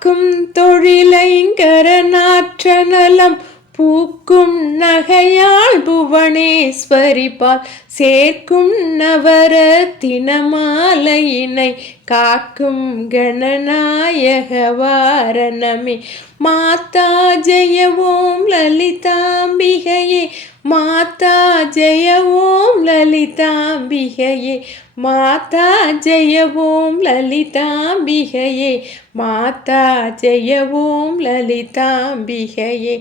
காக்கும் தொழிலைங்கரநாற்ற நலம் பூக்கும் நகையாள் புவனேஸ்வரி பால் சேர்க்கும் நவரத்தின மாலையினை காக்கும் கணநாயக வாரணமே. மாதா ஜெய ஓம் லலிதாம்பிகையே, மாதா ஜெய ஓம் லலிதாம்பிகையே, மாதா ஜெய ஓம் லலிதாம்பிகையே, மாதா ஜெய ஓம் லலிதாம்பிகையே.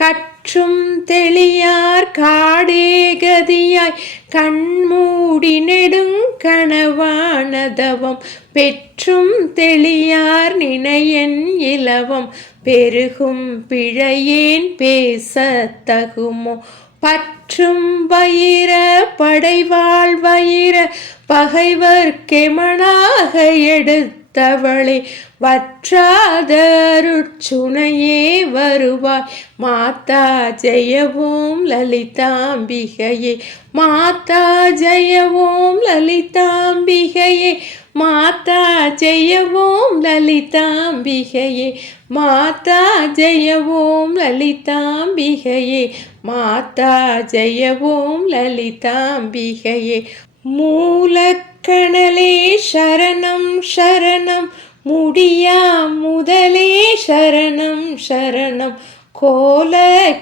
கற்றும் தெளியார் காடே கதியாய் கண்மூடி நெடுங்கணவானதவம் பெற்றும் தெளியார் நினையன் இலவம் பெருகும் பிழையேன் பேச தகுமோ. பற்றும் வயிர படைவாள் வயிர பகைவர்க்கெமனாக எடுத்தவளே, வற்றாத அருட்சுனையே வருவாய். மாதா ஜெய ஓம் லலிதாம்பிகையே, மாதா ஜெய ஓம் லலிதாம்பிகையே, மாதா ஜெய ஓம் லலிதாம்பிகையே, மாதா ஜெய ஓம் லலிதாம்பிகையே, மாதா ஜெய ஓம் லலிதாம்பிகையே. மூலக்கணலே சரணம் சரணம், முடியா முதலே சரணம் சரணம், கோல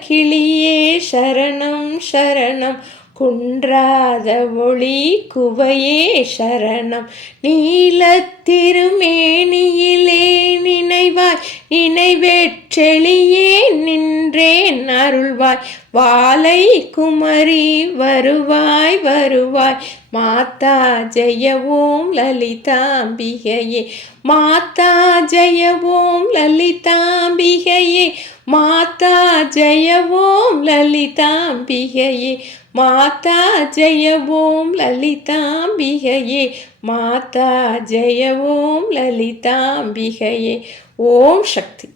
கிளியே சரணம் சரணம், குன்றாத ஒளி குவையே சரணம். நீலத்திருமேனியிலே நினைவாய் நினைவேற்றெளியே நின்றேன் அருள்வாய். வாலை குமரி வருவாய் வருவாய். மாதா ஜெய ஓம் லலிதாம்பிகையே, மாதா ஜெய ஓம் லலிதாம்பிகையே, மாதா ஜெய ஓம் லலிதாம்பிகையே, மாதா ஜெய ஓம் லலிதாம்பிகையே, மாதா ஜெய ஓம் லலிதாம்பிகையே. ஓம் சக்தி.